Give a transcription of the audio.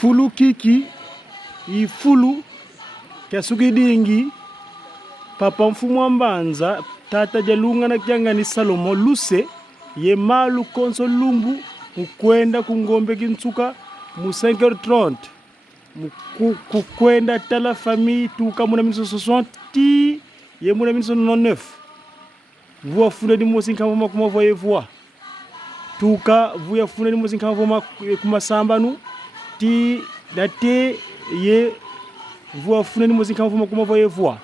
Fulu kiki ifulu kyasugidingi papa mfumu wa mbanza tata jalunga na kyangani Salomo luse ye malu konso lumbu mukwenda kungombe kinsuka mu 5h30 mukwenda tala famille tuka muna 1960 ti ye muna 1999 vuwa funa di mosi nkama kuma voye vuwa tuka vuya funa di mosi nkama kuma sambanu ti date ye vuwa funa ni mosi nkama kuma voye vuwa